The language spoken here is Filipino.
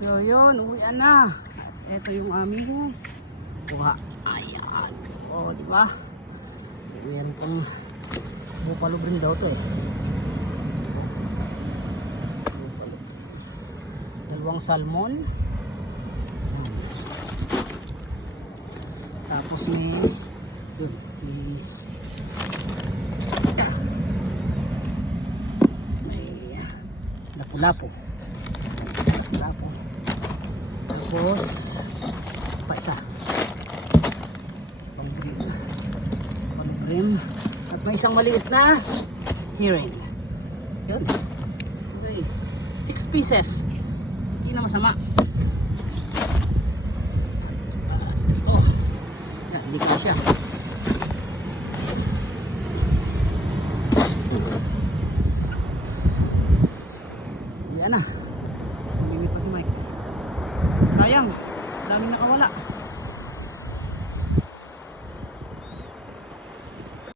So yun, uwian na. Ito yung aming kuha. Ayan. O, diba? Meron pang buffalo brim daw to eh. Dalawang salmon. Tapos may lapu-lapu. Tapos pa isa. Pang-brim. At may isang maliit na herring. Yun. Okay. 6 pieces. Hindi na masama. Oh. Hindi ka siya. Yan na. Hindi pa si Mike. Sayang. Daming nakawala.